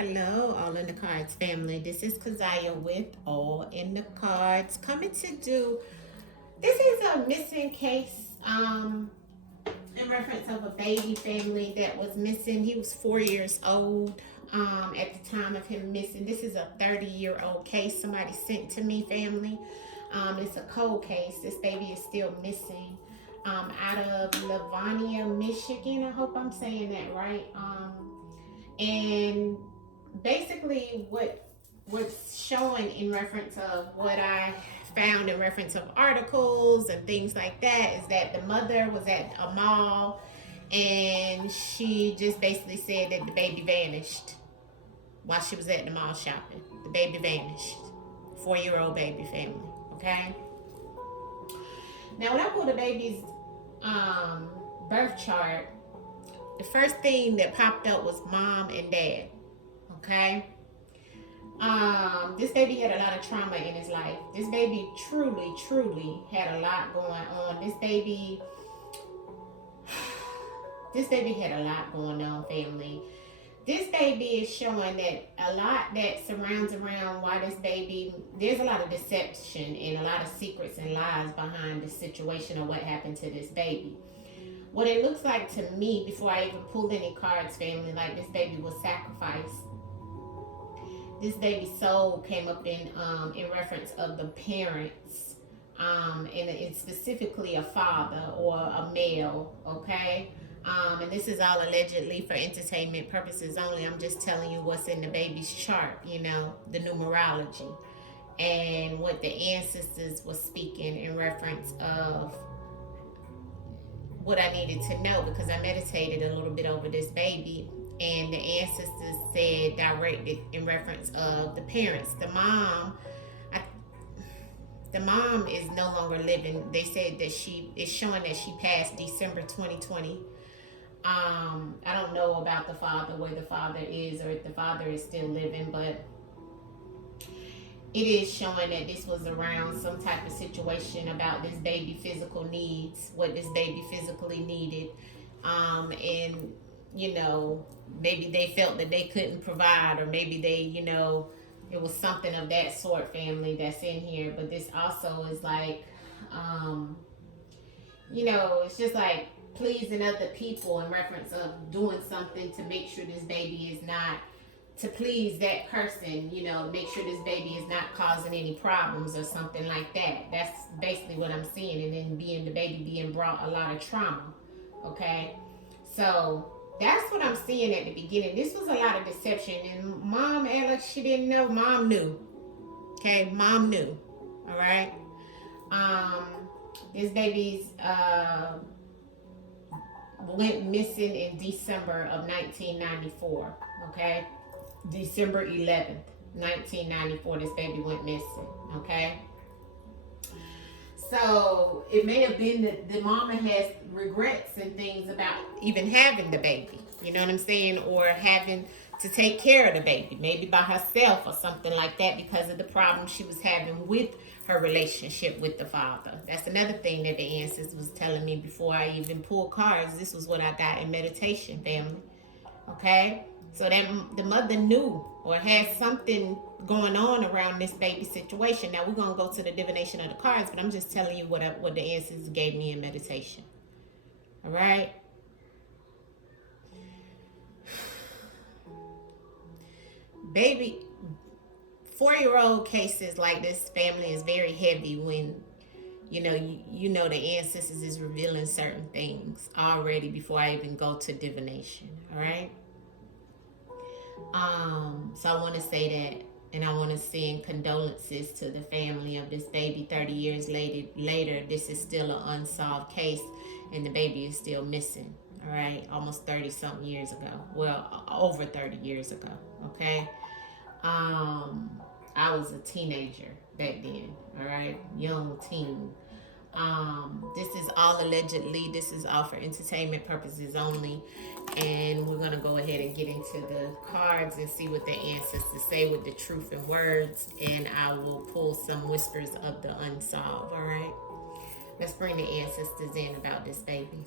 Hello, All in the Cards family. This is Kazaya with All in the Cards, coming to do. This is a missing case in reference of a baby family that was missing. He was 4 years old at the time of him missing. This is a 30-year-old case somebody sent to me, family. It's a cold case. This baby is still missing out of Livonia, Michigan. I hope I'm saying that right. And basically what's showing in reference of what I found in reference of articles and things like that is that the mother was at a mall and she just basically said that the baby vanished while she was at the mall shopping. The baby vanished. 4-year-old baby family. Okay. Now when I pulled the baby's birth chart, the first thing that popped up was mom and dad. Okay. This baby had a lot of trauma in his life. This baby truly had a lot going on. This baby had a lot going on, family. This baby is showing that a lot that surrounds around why this baby, there's a lot of deception and a lot of secrets and lies behind the situation of what happened to this baby. What it looks like to me, before I even pulled any cards, family, like this baby was sacrificed. This baby's soul came up in reference of the parents, and it's specifically a father or a male, okay? And this is all allegedly for entertainment purposes only. I'm just telling you what's in the baby's chart, you know, the numerology, and what the ancestors were speaking in reference of what I needed to know, because I meditated a little bit over this baby, and the ancestors said directed in reference of the parents. The mom is no longer living. They said that she is showing that she passed December 2020. I don't know about the father, where the father is, or if the father is still living, but it is showing that this was around some type of situation about this baby physical needs, what this baby physically needed. And, you know, maybe they felt that they couldn't provide, or maybe they, you know, it was something of that sort, family, that's in here. But this also is like, you know, it's just like pleasing other people in reference of doing something to make sure this baby is not, to please that person, you know, make sure this baby is not causing any problems or something like that. That's basically what I'm seeing. And then the baby being brought a lot of trauma. Okay. So that's what I'm seeing at the beginning. This was a lot of deception. And mom, Alex, she didn't know. Mom knew. Okay. Mom knew. All right. This baby's, went missing in December of 1994. Okay. December 11th, 1994, this baby went missing, okay? So it may have been that the mama has regrets and things about even having the baby, you know what I'm saying? Or having to take care of the baby, maybe by herself or something like that, because of the problem she was having with her relationship with the father. That's another thing that the ancestors was telling me before I even pulled cards. This was what I got in meditation, family, okay? So that the mother knew or had something going on around this baby situation. Now we're gonna go to the divination of the cards, but I'm just telling you what the ancestors gave me in meditation. All right. Baby, 4-year-old cases like this, family, is very heavy when you know the ancestors is revealing certain things already before I even go to divination. All right. So I want to say that, and I want to send condolences to the family of this baby. 30 years later, this is still an unsolved case, and the baby is still missing. All right, almost 30-something years ago. Well, over 30 years ago. Okay. I was a teenager back then. All right, young teen. This is all allegedly. This is all for entertainment purposes only. And we're going to go ahead and get into the cards and see what the ancestors say with the truth and words. And I will pull some whispers of the unsolved. All right. Let's bring the ancestors in about this baby.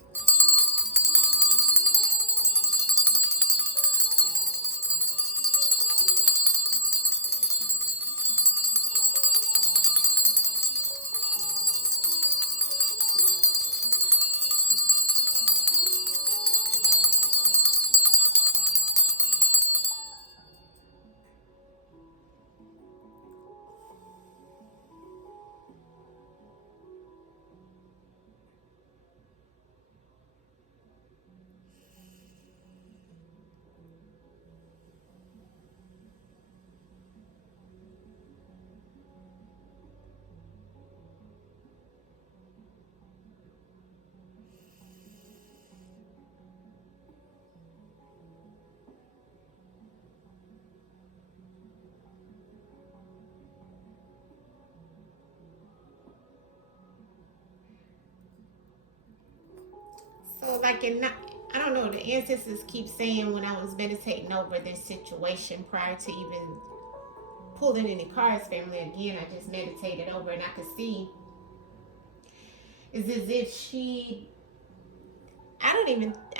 like I don't know, the ancestors keep saying when I was meditating over this situation prior to even pulling any cards, family, again, I just meditated over and I could see it's as if I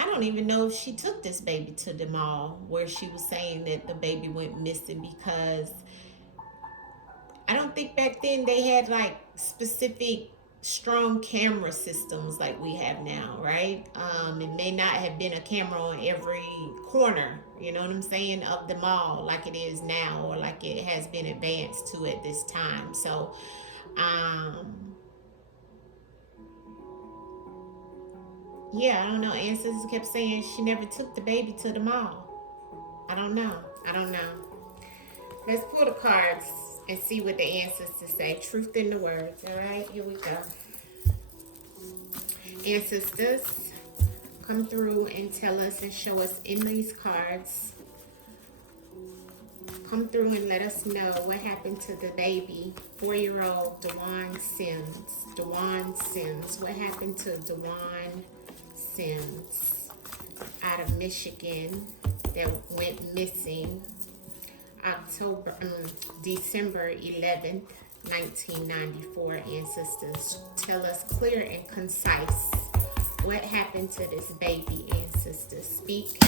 don't even know if she took this baby to the mall where she was saying that the baby went missing, because I don't think back then they had like specific strong camera systems like we have now, right? It may not have been a camera on every corner, you know what I'm saying, of the mall like it is now, or like it has been advanced to at this time. So yeah, I don't know. Ancestors kept saying she never took the baby to the mall. I don't know. Let's pull the cards and see what the ancestors say. Truth in the words. All right, here we go. Ancestors, come through and tell us and show us in these cards. Come through and let us know what happened to the baby, 4-year-old Dwan Sims. Dwan Sims. What happened to Dwan Sims out of Michigan that went missing December 11th, 1994. Ancestors, tell us clear and concise what happened to this baby. Ancestors, speak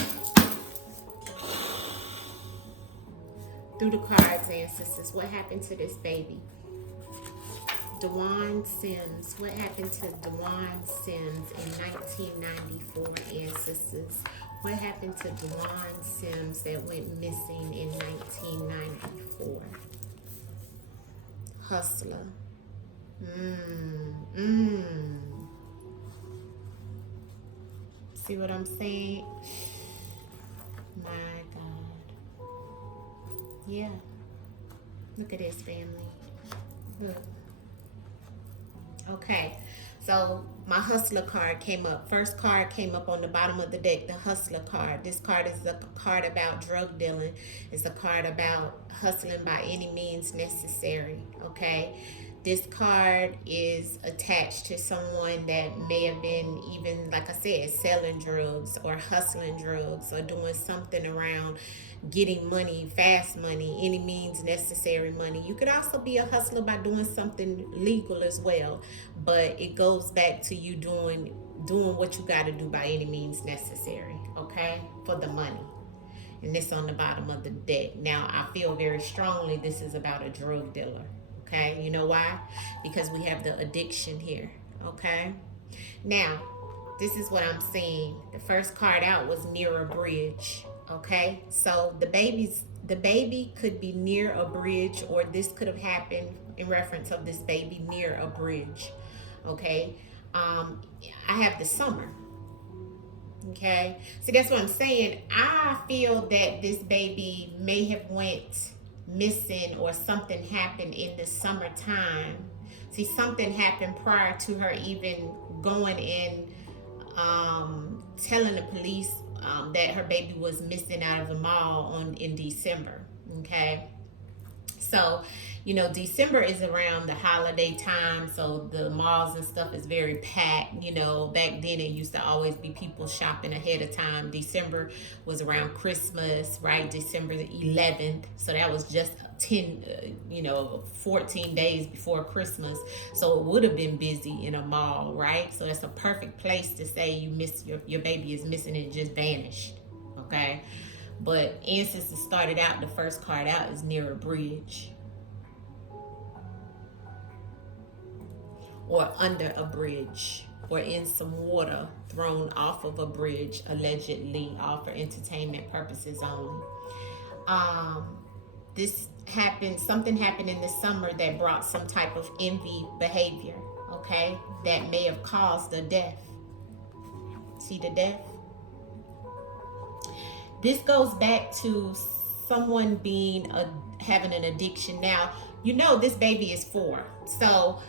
through the cards. Ancestors, what happened to this baby? Dwan Sims. What happened to Dwan Sims in 1994? Ancestors, what happened to Dwan Sims that went missing in 1994? Hustler. See what I'm saying? My God. Yeah. Look at this, family. Look. Okay, so my hustler card came up. First card came up on the bottom of the deck, the hustler card. This card is a card about drug dealing. It's a card about hustling by any means necessary, okay? This card is attached to someone that may have been, even, like I said, selling drugs or hustling drugs or doing something around getting money, fast money, any means necessary money. You could also be a hustler by doing something legal as well, but it goes back to you doing what you got to do by any means necessary, okay, for the money. And this on the bottom of the deck. Now, I feel very strongly this is about a drug dealer, okay? You know why? Because we have the addiction here, okay? Now, this is what I'm seeing. The first card out was near a bridge. Okay, so the baby could be near a bridge, or this could have happened in reference of this baby near a bridge. Okay, I have the summer. Okay, so that's what I'm saying. I feel that this baby may have went missing, or something happened in the summertime. See, something happened prior to her even going in, telling the police that her baby was missing out of the mall in December. Okay, so you know, December is around the holiday time, so the malls and stuff is very packed. You know, back then it used to always be people shopping ahead of time. December was around Christmas, right? December the 11th, so that was just 14 days before Christmas, so it would have been busy in a mall, right? So that's a perfect place to say you miss your baby is missing and just vanished, okay? But ancestors started out, the first card out is near a bridge, or under a bridge, or in some water thrown off of a bridge, allegedly, all for entertainment purposes only. Something happened in the summer that brought some type of envy behavior, okay, that may have caused the death. See the death? This goes back to someone having an addiction. Now, you know this baby is 4, so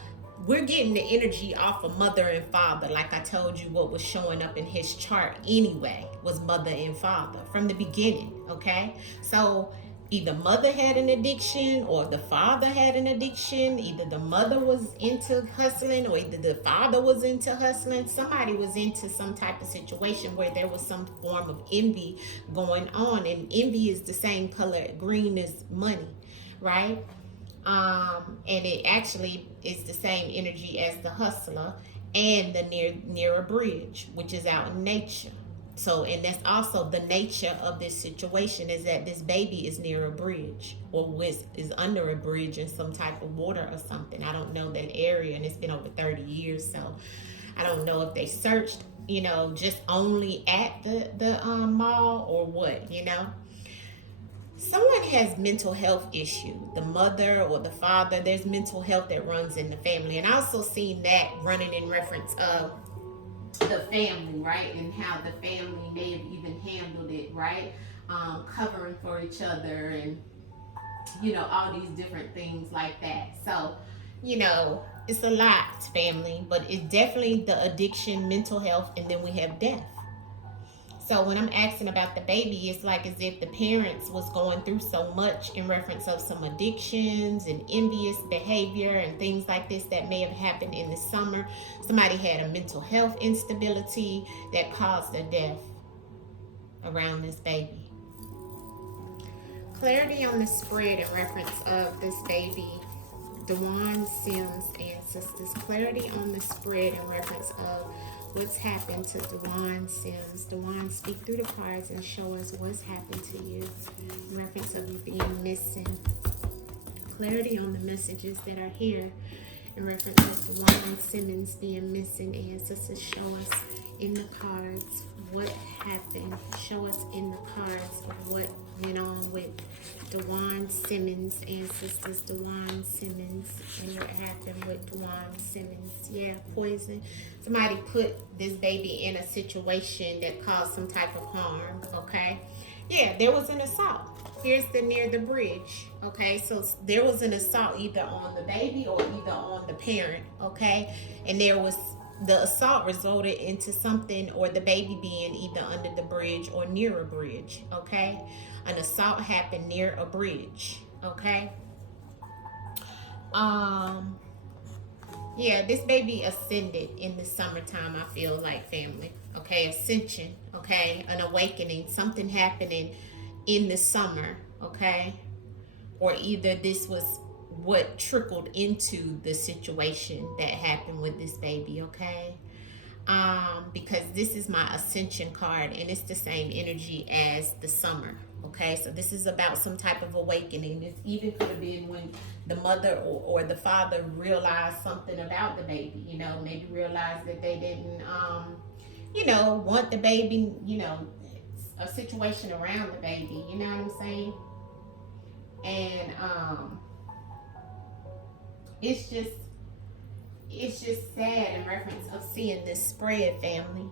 we're getting the energy off of mother and father. Like I told you, what was showing up in his chart anyway was mother and father from the beginning, okay? So either mother had an addiction or the father had an addiction. Either the mother was into hustling or either the father was into hustling. Somebody was into some type of situation where there was some form of envy going on. And envy is the same color green as money, right? And it actually is the same energy as the hustler and the near a bridge, which is out in nature. So, and that's also the nature of this situation, is that this baby is near a bridge or is under a bridge in some type of water or something. I don't know that area, and it's been over 30 years, so I don't know if they searched, just only at the mall or what, Someone has mental health issue, the mother or the father. There's mental health that runs in the family, and I also seen that running in reference of the family, right? And how the family may have even handled it, right? Covering for each other and, all these different things like that. So, it's a lot, family, but it's definitely the addiction, mental health, and then we have death. So when I'm asking about the baby, it's like as if the parents was going through so much in reference of some addictions and envious behavior and things like this that may have happened in the summer. Somebody had a mental health instability that caused a death around this baby. Clarity on the spread in reference of this baby, Dwan Sims ancestors. Clarity on the spread in reference of what's happened to Dwan Sims. Dwan, speak through the cards and show us what's happened to you in reference of you being missing. Clarity on the messages that are here in reference to Dwan Simmons being missing. Ancestors, show us in the cards what happened. Show us in the cards what went on with Dwan Simmons, ancestors, Dwan Simmons, and what happened with Dwan Simmons. Yeah, poison. Somebody put this baby in a situation that caused some type of harm, okay? Yeah, there was an assault. Here's the near the bridge, okay? So there was an assault either on the baby or either on the parent, okay? And the assault resulted into something, or the baby being either under the bridge or near a bridge, okay? An assault happened near a bridge, okay? Yeah, this baby ascended in the summertime, I feel like, family, okay? Ascension, okay? An awakening, something happening in the summer, okay? Or either this was what trickled into the situation that happened with this baby, okay? Because this is my ascension card and it's the same energy as the summer, okay? So this is about some type of awakening. This even could have been when the mother or the father realized something about the baby, maybe realized that they didn't, want the baby, a situation around the baby, you know what I'm saying? And it's just sad in reference of seeing this spread, family.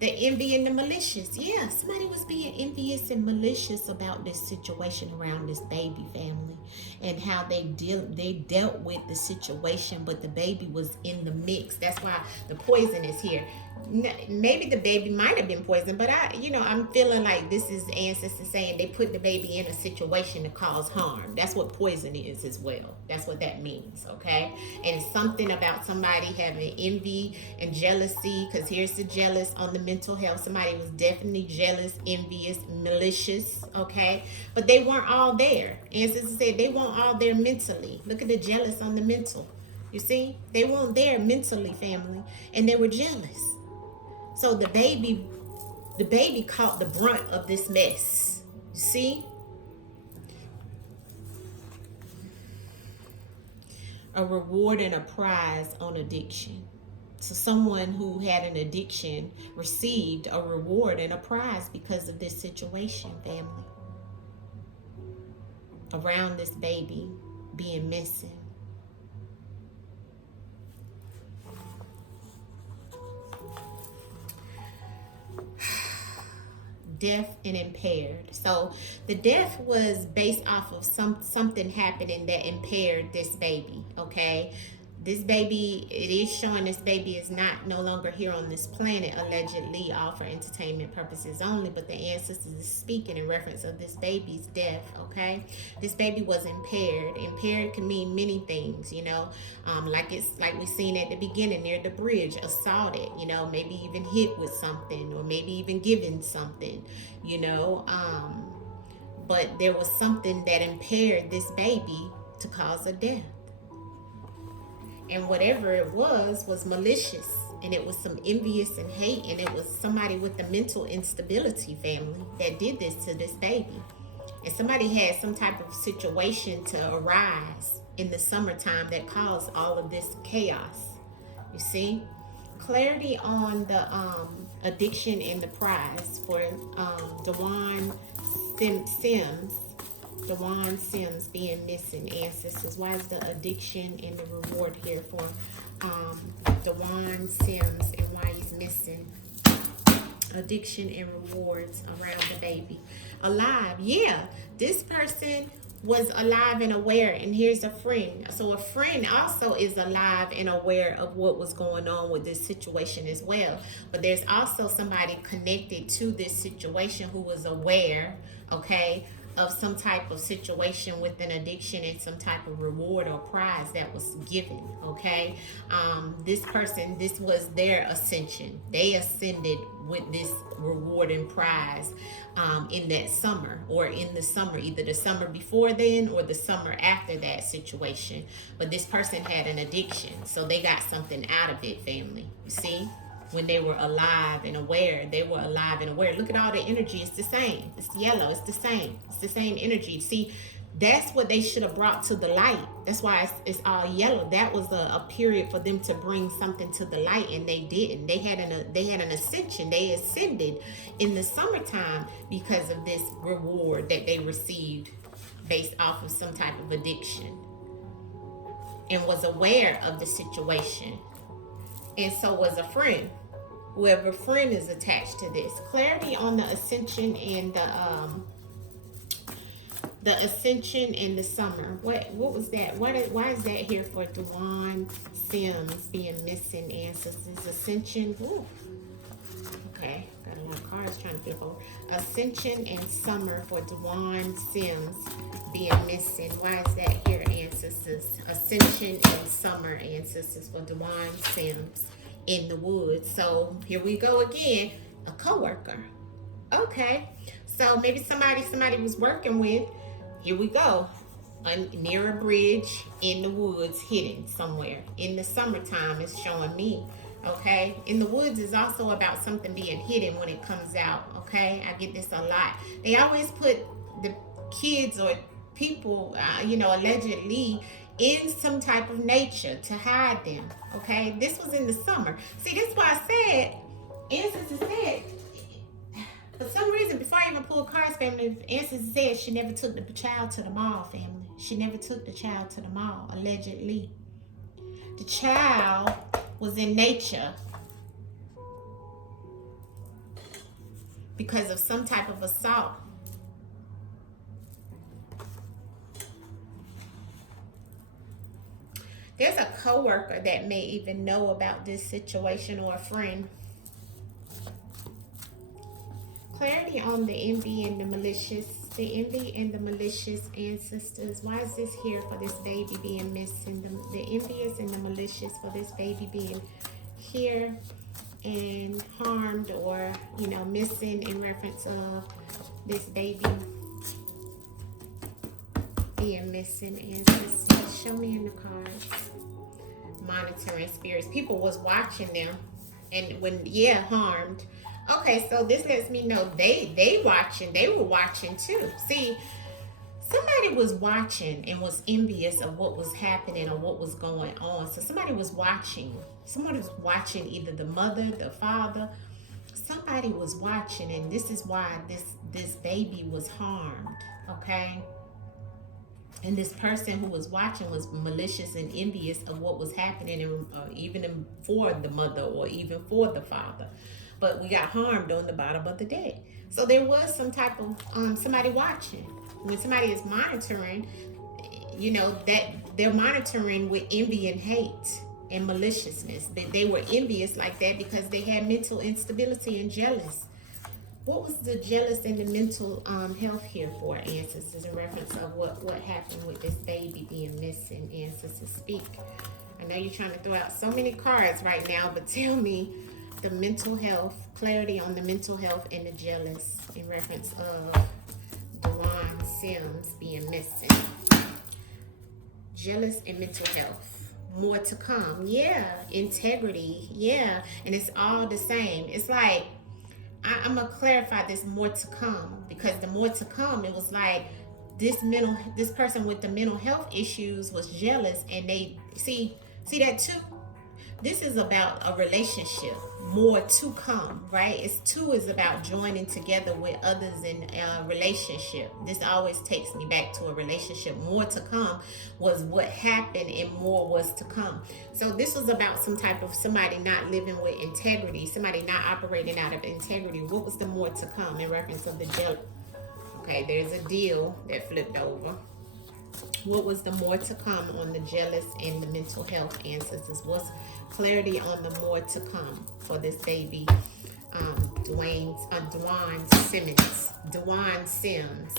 The envy and the malicious. Yeah, somebody was being envious and malicious about this situation around this baby, family, and how they dealt with the situation, but the baby was in the mix. That's why the poison is here. Maybe the baby might have been poisoned, but I'm feeling like this is ancestors saying they put the baby in a situation to cause harm. That's what poison is as well. That's what that means, okay? And it's something about somebody having envy and jealousy, because here's the jealous on the mental health. Somebody was definitely jealous, envious, malicious, okay? But they weren't all there. Ancestors said they weren't all there mentally. Look at the jealous on the mental. You see? They weren't there mentally, family, and they were jealous. So the baby caught the brunt of this mess. You see? A reward and a prize on addiction. So someone who had an addiction received a reward and a prize because of this situation, family. Around this baby being missing. Deaf and impaired. So the death was based off of something happening that impaired this baby, okay? This baby, it is showing this baby is no longer here on this planet, allegedly, all for entertainment purposes only, but the ancestors is speaking in reference of this baby's death, okay? This baby was impaired. Impaired can mean many things, you know, like we seen at the beginning near the bridge, assaulted, you know, maybe even hit with something, or maybe even given something, you know, but there was something that impaired this baby to cause a death. And whatever it was malicious, and it was some envious and hate, and it was somebody with the mental instability, family, that did this to this baby. And somebody had some type of situation to arise in the summertime that caused all of this chaos. You see? Clarity on the addiction and the prize for Dwan Sims being missing, ancestors. Why is the addiction and the reward here for Dwan Sims, and why he's missing? Addiction and rewards around the baby. Alive. Yeah, this person was alive and aware, and here's a friend. So a friend also is alive and aware of what was going on with this situation as well. But there's also somebody connected to this situation who was aware, okay, of some type of situation with an addiction and some type of reward or prize that was given, okay? This person, this was their ascension. They ascended with this reward and prize in that summer, or in the summer, either the summer before then or the summer after that situation. But this person had an addiction, so they got something out of it, family. You see? When they were alive and aware, they were alive and aware. Look at all the energy. It's the same. It's yellow. It's the same. It's the same energy. See, that's what they should have brought to the light. That's why it's all yellow. That was a period for them to bring something to the light, and they didn't. They had an ascension. They ascended in the summertime because of this reward that they received based off of some type of addiction, and was aware of the situation. And so was a friend. Whoever friend is attached to this. Clarity on the ascension and the ascension in the summer. What was that? Why is that here for Dwan Sims being missing, ancestors? Ascension. Ooh. Okay, got a lot of cards trying to flip over. Ascension and summer for Dwan Sims being missing. Why is that here, ancestors? Ascension and summer, ancestors, for Dwan Sims in the woods. So here we go again. A co-worker. Okay, so maybe somebody was working with. Here we go. Near a bridge, in the woods, hidden somewhere. In the summertime, it's showing me. Okay, in the woods is also about something being hidden when it comes out. Okay, I get this a lot. They always put the kids or people, allegedly in some type of nature to hide them. Okay, this was in the summer. See, this is why I said, ancestors said, for some reason, before I even pulled cards, family, ancestors said she never took the child to the mall, family. She never took the child to the mall, allegedly. The child was in nature because of some type of assault. There's a coworker that may even know about this situation, or a friend. Clarity on the envy and the malicious. The envy and the malicious, ancestors. Why is this here for this baby being missing? The envious and the malicious for this baby being here and harmed, or missing, in reference of this baby being missing, ancestors. Show me in the cards. Monitoring spirits. People was watching them, and harmed. Okay, so this lets me know they watching. They were watching too. See, somebody was watching and was envious of what was happening or what was going on. So somebody was watching. Someone was watching, either the mother, the father. Somebody was watching, and this is why this baby was harmed. Okay. And this person who was watching was malicious and envious of what was happening, even for the mother or even for the father. But we got harmed on the bottom of the deck. So there was some type of somebody watching. When somebody is monitoring, you know, that they're monitoring with envy and hate and maliciousness. That they were envious like that because they had mental instability and jealous. What was the jealous and the mental health here for, ancestors, in reference of what happened with this baby being missing? Ancestors, speak. I know you're trying to throw out so many cards right now, but tell me the mental health, clarity on the mental health and the jealous in reference of Dwan Sims being missing. Jealous and mental health. More to come. Yeah. Integrity. Yeah. And it's all the same. It's like, I'm going to clarify this more to come, because the more to come, it was like this person with the mental health issues was jealous, and they see that too. This is about a relationship, more to come, right? Two is about joining together with others in a relationship. This always takes me back to a relationship. More to come was what happened, and more was to come. So this was about some type of somebody not living with integrity, somebody not operating out of integrity. What was the more to come in reference of the jealous? Okay, there's a deal that flipped over. What was the more to come on the jealous and the mental health, ancestors? What's clarity on the more to come for this baby, Dwan Sims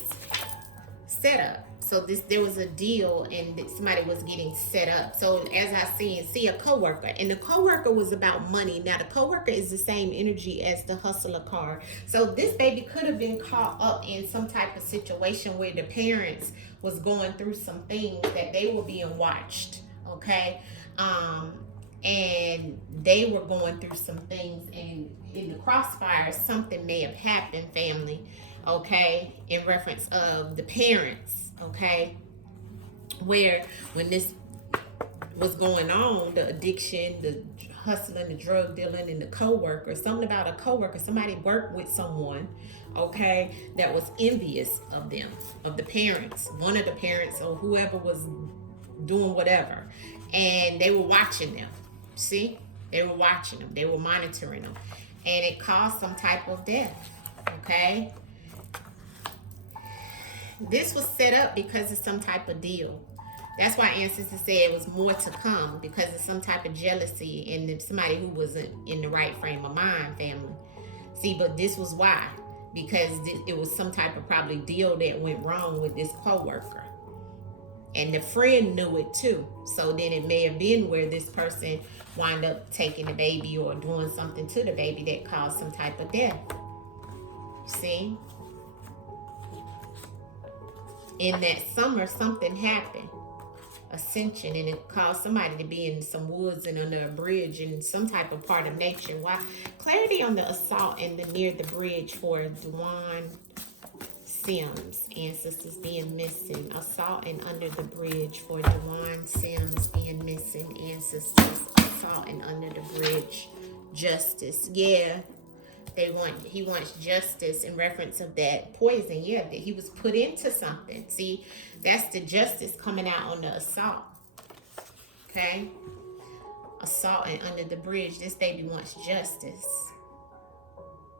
setup? So there was a deal, and somebody was getting set up. So as I see a coworker, and the coworker was about money. Now the coworker is the same energy as the hustler card. So this baby could have been caught up in some type of situation where the parents was going through some things, that they were being watched, okay? And they were going through some things, and in the crossfire, something may have happened, family, okay, in reference of the parents, okay, where when this was going on, the addiction, the hustling, the drug dealing, and the coworker, something about a coworker, somebody worked with someone, okay, that was envious of them, of the parents, one of the parents or whoever was doing whatever, and they were watching them. See, they were watching them, they were monitoring them, and it caused some type of death, okay? This was set up because of some type of deal. That's why ancestors said it was more to come, because of some type of jealousy and somebody who wasn't in the right frame of mind, family. See, but this was why, because it was some type of probably deal that went wrong with this co-worker. And the friend knew it too. So then it may have been where this person wound up taking the baby or doing something to the baby that caused some type of death. See? In that summer, something happened. Ascension, and it caused somebody to be in some woods and under a bridge in some type of part of nature. Why? Clarity on the assault and the near the bridge for Dwan Sims, ancestors being missing. Assault and under the bridge for Dwan Sims being missing, ancestors. Assault and under the bridge. Justice. Yeah. He wants justice in reference of that poison. Yeah, that he was put into something. See, that's the justice coming out on the assault. Okay? Assault and under the bridge. This baby wants justice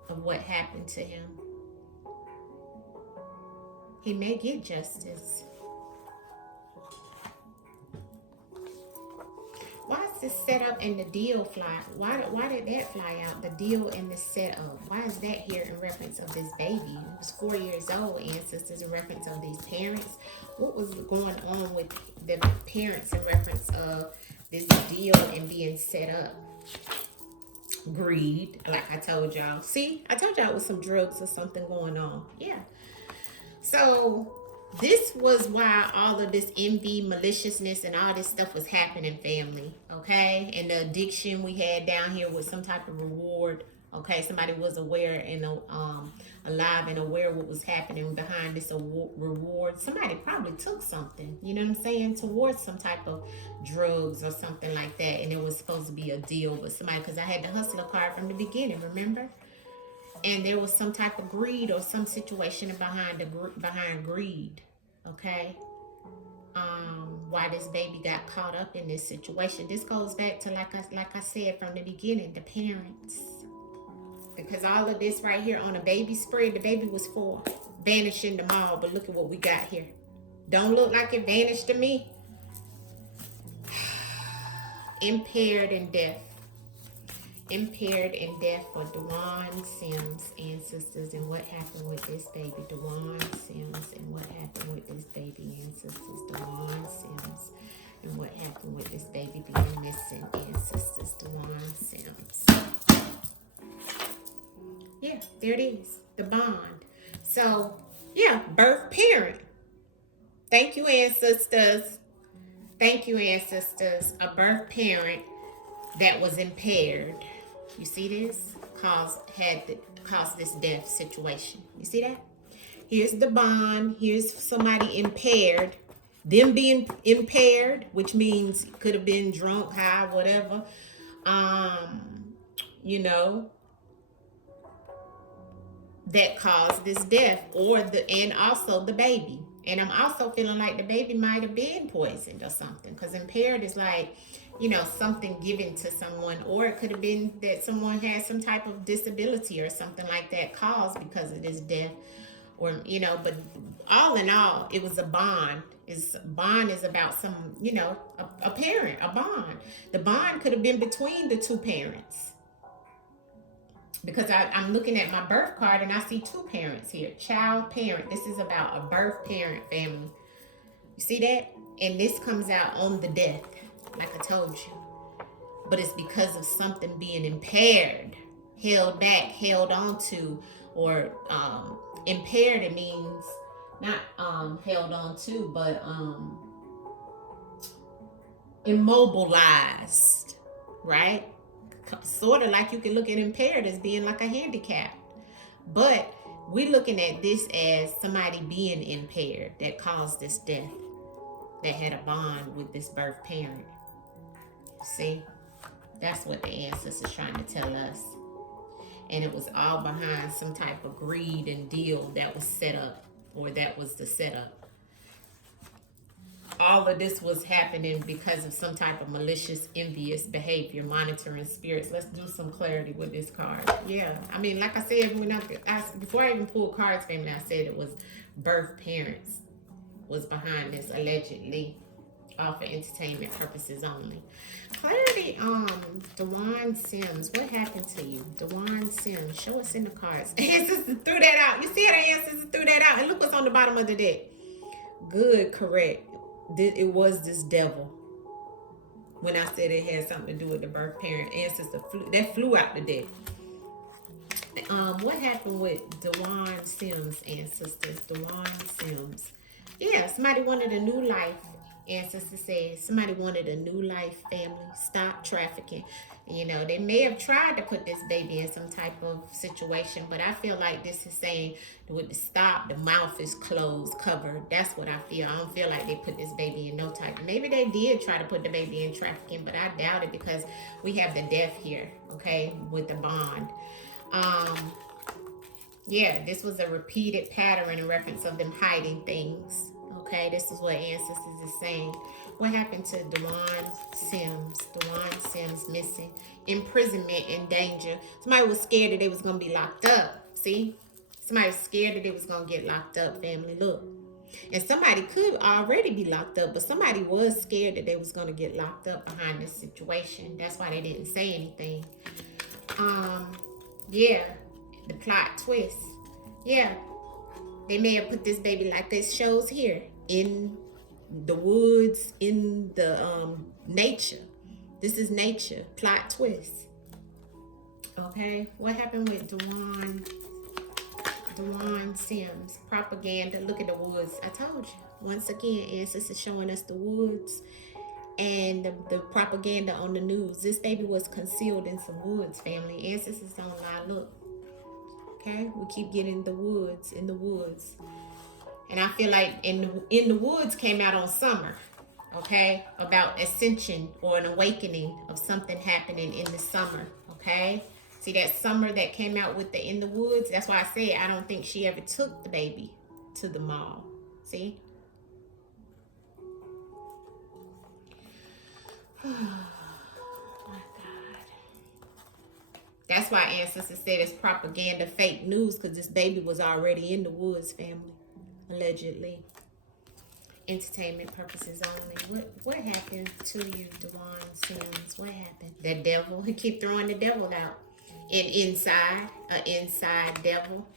of what happened to him. He may get justice. Why is this setup and the deal fly? Why did that fly out? The deal and the setup. Why is that here in reference of this baby? He was 4 years old, ancestors, in reference of these parents. What was going on with the parents in reference of this deal and being set up? Greed, like I told y'all. See, I told y'all it was some drugs or something going on. Yeah. So this was why all of this envy, maliciousness, and all this stuff was happening, family, okay? And the addiction we had down here was some type of reward, okay? Somebody was aware and alive and aware what was happening behind this reward. Somebody probably took something, you know what I'm saying, towards some type of drugs or something like that, and it was supposed to be a deal with somebody, because I had the hustler card from the beginning, remember? And there was some type of greed or some situation behind greed, okay? Why this baby got caught up in this situation. This goes back to, like I said from the beginning, the parents. Because all of this right here on a baby spread, the baby was 4, banishing them all. But look at what we got here. Don't look like it vanished to me. Impaired in death. Impaired in death for Dwan Sims ancestors. And what happened with this baby? Dwan Sims. And what happened with this baby ancestors? Dwan Sims. And what happened with this baby being missing ancestors? Dwan Sims. Yeah, there it is. The bond. So, yeah, birth parent. Thank you, ancestors. Thank you, ancestors. A birth parent that was impaired. You see this? Caused this death situation. You see that? Here's the bond. Here's somebody impaired. Them being impaired, which means could have been drunk, high, whatever. You know, that caused this death, and also the baby. And I'm also feeling like the baby might have been poisoned or something, because impaired is like, you know, something given to someone, or it could have been that someone had some type of disability or something like that caused because of this death, or, you know. But all in all, it was a bond. Bond is about some, you know, a parent, a bond. The bond could have been between the two parents, because I'm looking at my birth card and I see two parents here. Child, parent. This is about a birth parent family. You see that? And this comes out on the death, like I told you. But it's because of something being impaired, held back, held on to, or impaired. It means not held on to, but immobilized, right? Sort of like you can look at impaired as being like a handicap, but we're looking at this as somebody being impaired that caused this death, that had a bond with this birth parent. See, that's what the ancestors trying to tell us. And it was all behind some type of greed and deal that was set up, or that was the setup. All of this was happening because of some type of malicious, envious behavior, monitoring spirits. Let's do some clarity with this card. Yeah, I mean, like I said, before I even pulled cards, family, I said it was birth parents was behind this, allegedly, all for entertainment purposes only. Clarity, Dwan Sims. What happened to you? Dwan Sims. Show us in the cards. Ancestors threw that out. You see how the ancestors threw that out? And look what's on the bottom of the deck. Good, correct. It was this devil. When I said it had something to do with the birth parent ancestor, that flew out the deck. What happened with Dwan Sims ancestors? Dwan Sims. Yeah, somebody wanted a new life. Ancestor says somebody wanted a new life, family. Stop trafficking. You know, they may have tried to put this baby in some type of situation, but I feel like this is saying with the stop, the mouth is closed, covered. That's what I feel. I don't feel like they put this baby in no type. Maybe they did try to put the baby in trafficking, but I doubt it, because we have the death here, okay, with the bond. Yeah, this was a repeated pattern in reference of them hiding things. Okay, this is what ancestors is saying. What happened to Dwan Sims? Dwan Sims missing. Imprisonment and danger. Somebody was scared that they was going to be locked up. See? Somebody was scared that they was going to get locked up, family. Look. And somebody could already be locked up, but somebody was scared that they was going to get locked up behind this situation. That's why they didn't say anything. Yeah. The plot twist. Yeah. They may have put this baby like this shows here, in the woods, in the nature. This is nature. Plot twist. Okay. What happened with Dwan Sims? Propaganda. Look at the woods. I told you. Once again, ancestors showing us the woods and the propaganda on the news. This baby was concealed in some woods, family. Ancestors don't lie. Look. Okay, we keep getting the woods, in the woods. And I feel like in the woods came out on summer, okay? About ascension or an awakening of something happening in the summer, okay? See that summer that came out with the in the woods? That's why I said I don't think she ever took the baby to the mall. See? That's why ancestors said it's propaganda, fake news, because this baby was already in the woods, family, allegedly. Entertainment purposes only. What happened to you, Dwan Sims? What happened? The devil. He keep throwing the devil out. And inside devil.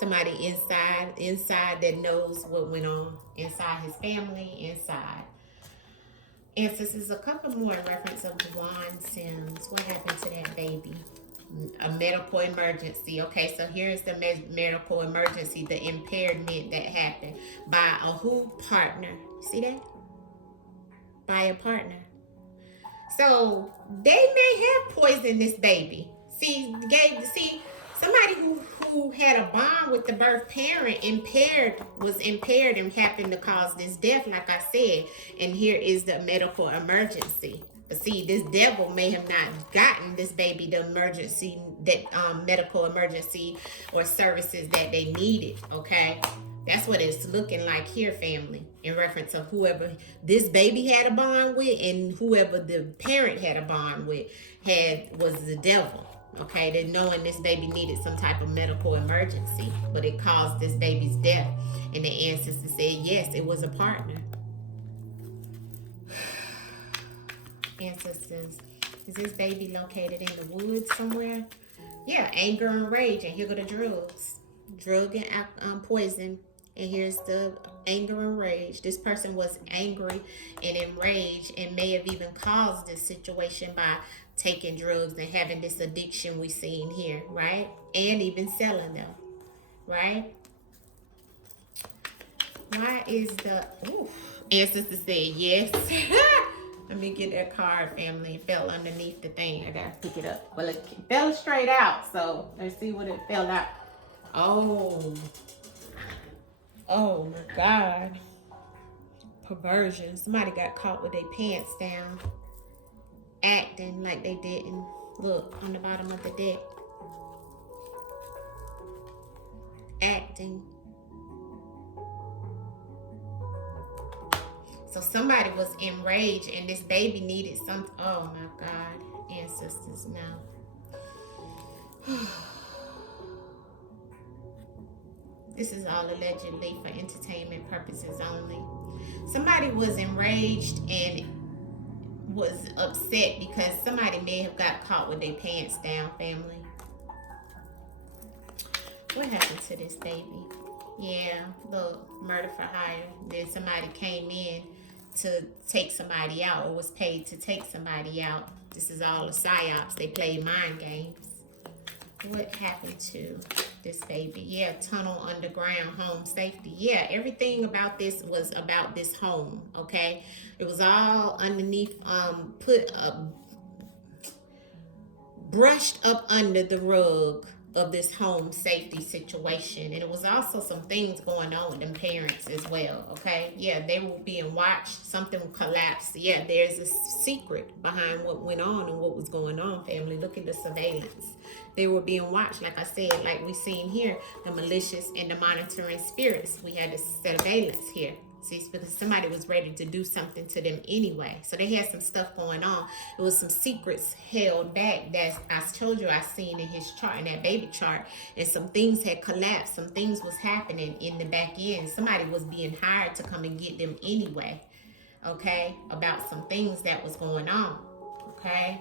Somebody inside that knows what went on. Inside his family, inside. Ancestors, a couple more in reference of Dwan Sims. What happened to that baby? A medical emergency. Okay, so here's the medical emergency, the impairment that happened by a who partner. See that? By a partner. So they may have poisoned this baby. See, somebody who had a bond with the birth parent was impaired and happened to cause this death, like I said. And here is the medical emergency. But see, this devil may have not gotten this baby the emergency, medical emergency or services that they needed. Okay, that's what it's looking like here, family. In reference of whoever this baby had a bond with, and whoever the parent had a bond with was the devil. Okay, that knowing this baby needed some type of medical emergency, but it caused this baby's death. And the ancestor said, yes, it was a partner. Ancestors, is this baby located in the woods somewhere? Yeah, anger and rage, and here go the drugs. Drug and poison, and here's the anger and rage. This person was angry and enraged and may have even caused this situation by taking drugs and having this addiction we seen here, right? And even selling them, right? Why is the ancestor said yes? Let me get that card, family. It fell underneath the thing. I gotta pick it up. Well, it fell straight out, so let's see what it fell out. Oh my God. Perversion. Somebody got caught with their pants down, acting like they didn't. Look, on the bottom of the deck. Acting. So somebody was enraged and this baby needed something. Oh my God. Ancestors, no. This is all allegedly for entertainment purposes only. Somebody was enraged and was upset because somebody may have got caught with their pants down, family. What happened to this baby? Yeah, look, murder for hire. Then somebody came in to take somebody out, or was paid to take somebody out. This is all a psyops. They played mind games. What happened to this baby? Yeah, tunnel, underground, home safety. Yeah, everything about this was about this home, okay? It was all underneath, brushed up under the rug of this home safety situation. And it was also some things going on with them parents as well, okay? Yeah, they were being watched. Something collapsed. Yeah, there's a secret behind what went on and what was going on, family. Look at the surveillance. They were being watched, like I said, like we seen here, the malicious and the monitoring spirits. We had the surveillance here. See, because somebody was ready to do something to them anyway. So they had some stuff going on. It was some secrets held back that I told you I seen in his chart, in that baby chart. And some things had collapsed. Some things was happening in the back end. Somebody was being hired to come and get them anyway. Okay? About some things that was going on. Okay?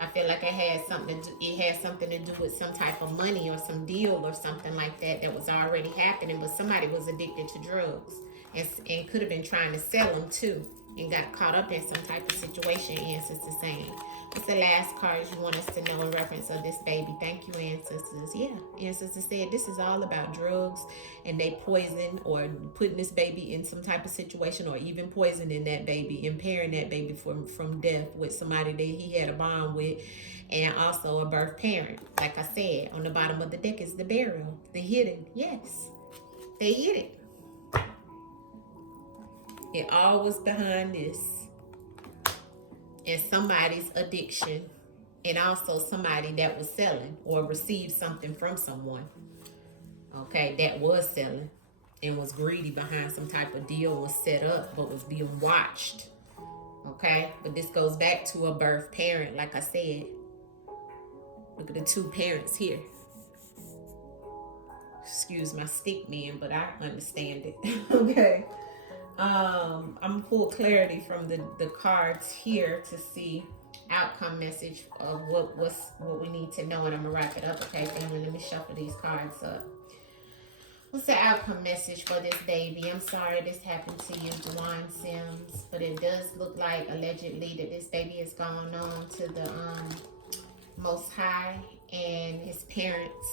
I feel like it had something to do with some type of money or some deal or something like that was already happening. But somebody was addicted to drugs. And could have been trying to sell them too, and got caught up in some type of situation. Ancestors saying, what's the last cards you want us to know in reference of this baby? Thank you, ancestors. Yeah, ancestors said this is all about drugs, and they poison or putting this baby in some type of situation, or even poisoning that baby, impairing that baby from death with somebody that he had a bond with, and also a birth parent. Like I said, on the bottom of the deck is the burial, the hidden. Yes, they hid it. It all was behind this. And somebody's addiction. And also somebody that was selling or received something from someone. Okay, that was selling. And was greedy behind some type of deal was set up, but was being watched. Okay, but this goes back to a birth parent, like I said. Look at the two parents here. excuse my stick man, but I understand it. Okay. I'm gonna pull clarity from the cards here to see outcome message of what we need to know, and I'm gonna wrap it up. Okay, family, let me shuffle these cards up. What's the outcome message for this baby? I'm sorry this happened to you, Dwan Sims, but it does look like allegedly that this baby has gone on to the Most High, and his parents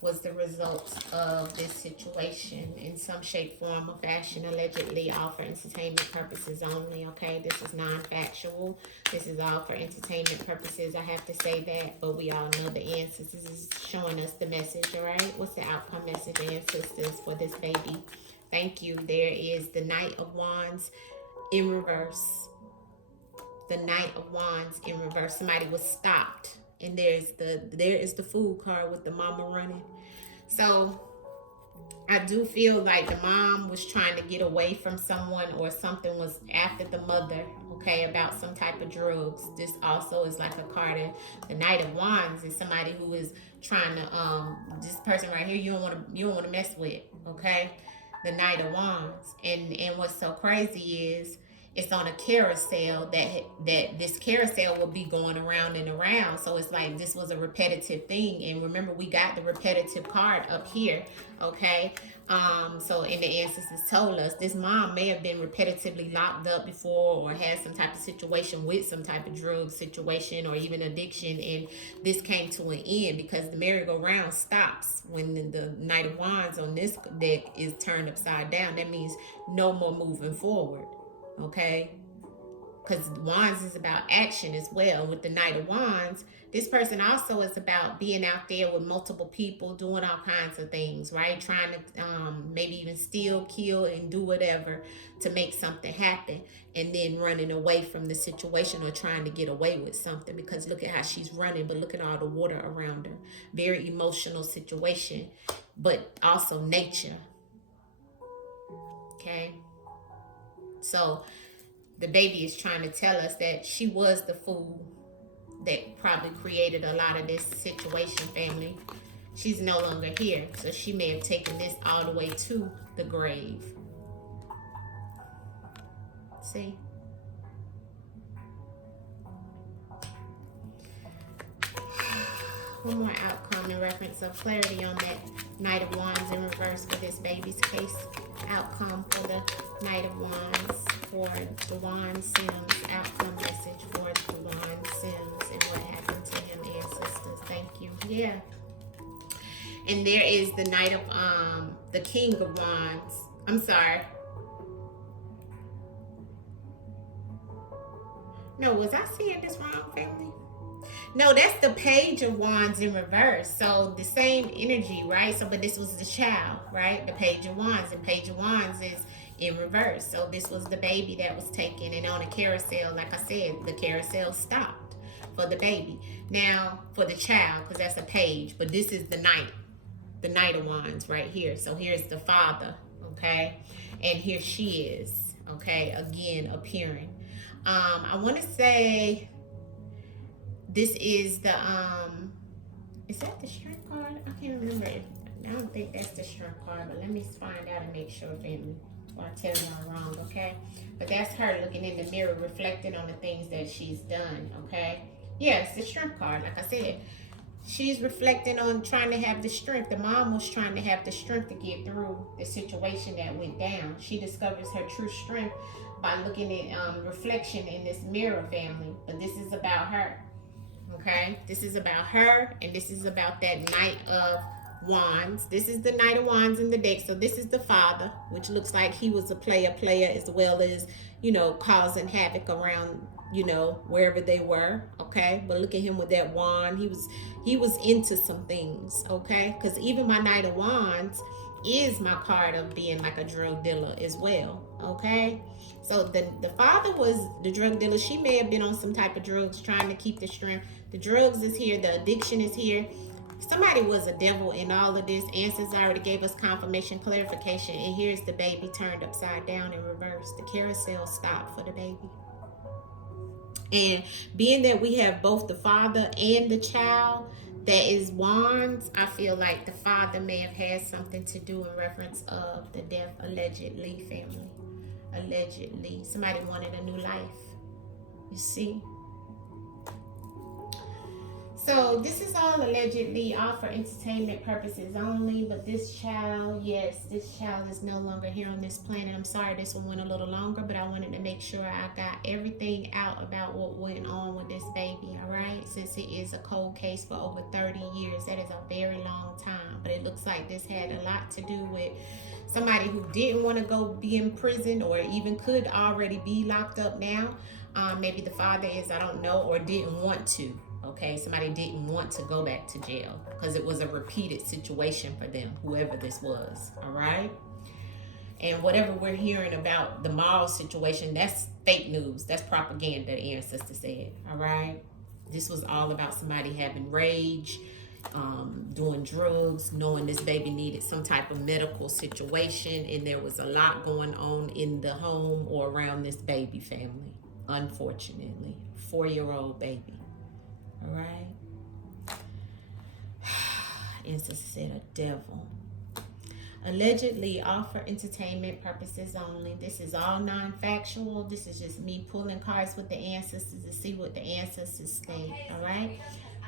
was the result of this situation in some shape, form, or fashion, allegedly, all for entertainment purposes only. Okay, this is non-factual. This is all for entertainment purposes. I have to say that, but we all know the answers. This is showing us the message. All right, what's the outcome message, ancestors, for this baby? Thank you. There is the Knight of Wands in reverse. The Knight of Wands in reverse. Somebody was stopped, and there is the Fool card with the mama running. So I do feel like the mom was trying to get away from someone, or something was after the mother, okay, about some type of drugs. This also is like a card of the Knight of Wands is somebody who is trying to this person right here you don't want to mess with, okay? The Knight of Wands. And what's so crazy is it's on a carousel that this carousel will be going around and around. So it's like this was a repetitive thing. And remember, we got the repetitive card up here, okay? So and the ancestors told us this mom may have been repetitively locked up before, or had some type of situation with some type of drug situation or even addiction, and this came to an end because the merry-go-round stops when the Knight of Wands on this deck is turned upside down. That means no more moving forward. Okay, because Wands is about action as well. With the Knight of Wands, this person also is about being out there with multiple people, doing all kinds of things, right? Trying to maybe even steal, kill, and do whatever to make something happen, and then running away from the situation or trying to get away with something, because look at how she's running, but look at all the water around her. Very emotional situation, but also nature. Okay. So the baby is trying to tell us that she was the fool that probably created a lot of this situation, family. She's no longer here, so she may have taken this all the way to the grave. See? One more outcome in reference of clarity on that Knight of Wands in reverse for this baby's case. Outcome for the Knight of Wands for Dwan Sims. Outcome message for Dwan Sims and what happened to him, ancestors. Thank you. Yeah. And there is the Knight of the King of Wands. I'm sorry. No, was I seeing this wrong, family? No, that's the Page of Wands in reverse. So the same energy, right? So, but this was the child, right? The Page of Wands. And Page of Wands is in reverse. So this was the baby that was taken, and on a carousel, like I said, the carousel stopped for the baby. Now, for the child, because that's a page, but this is the Knight of Wands right here. So here's the father, okay? And here she is, okay? Again, appearing. I want to say this is the is that the strength card? I can't remember. I don't think that's the strength card, but let me find out and make sure, family, or I tell y'all wrong, okay? But that's her looking in the mirror, reflecting on the things that she's done, okay? Yeah, it's the strength card. Like I said, she's reflecting on trying to have the strength. The mom was trying to have the strength to get through the situation that went down. She discovers her true strength by looking at reflection in this mirror, family. But this is about her. Okay, this is about her, and this is about that Knight of Wands. This is the Knight of Wands in the deck. So this is the father, which looks like he was a player as well as, you know, causing havoc around, you know, wherever they were. Okay, but look at him with that wand. He was into some things. Okay, because even my Knight of Wands is my card of being like a drug dealer as well. Okay, so the father was the drug dealer. She may have been on some type of drugs, trying to keep the strength. The drugs is here, the addiction is here. Somebody was a devil in all of this. Answers already gave us confirmation, clarification, and here's the baby turned upside down in reverse. The carousel stopped for the baby. And being that we have both the father and the child, That is wands. I feel like the father may have had something to do in reference of the death, allegedly, family. Allegedly. Somebody wanted a new life. You see? So this is all allegedly, all for entertainment purposes only. But this child, yes, this child is no longer here on this planet. I'm sorry this one went a little longer, but I wanted to make sure I got everything out about what went on with this baby, all right? Since it is a cold case for over 30 years, that is a very long time. But it looks like this had a lot to do with somebody who didn't want to go be in prison, or even could already be locked up now. Maybe the father is, I don't know, or didn't want to. Okay, somebody didn't want to go back to jail because it was a repeated situation for them, whoever this was. All right. And whatever we're hearing about the mall situation, that's fake news. That's propaganda, the ancestor said. All right. This was all about somebody having rage, doing drugs, knowing this baby needed some type of medical situation, and there was a lot going on in the home or around this baby family. Unfortunately, 4-year-old baby. All right. Ancestor said a devil. Allegedly, all for entertainment purposes only. This is all non-factual. This is just me pulling cards with the ancestors to see what the ancestors say. All right.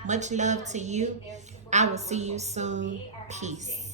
Much love to you. I will see you soon. Peace.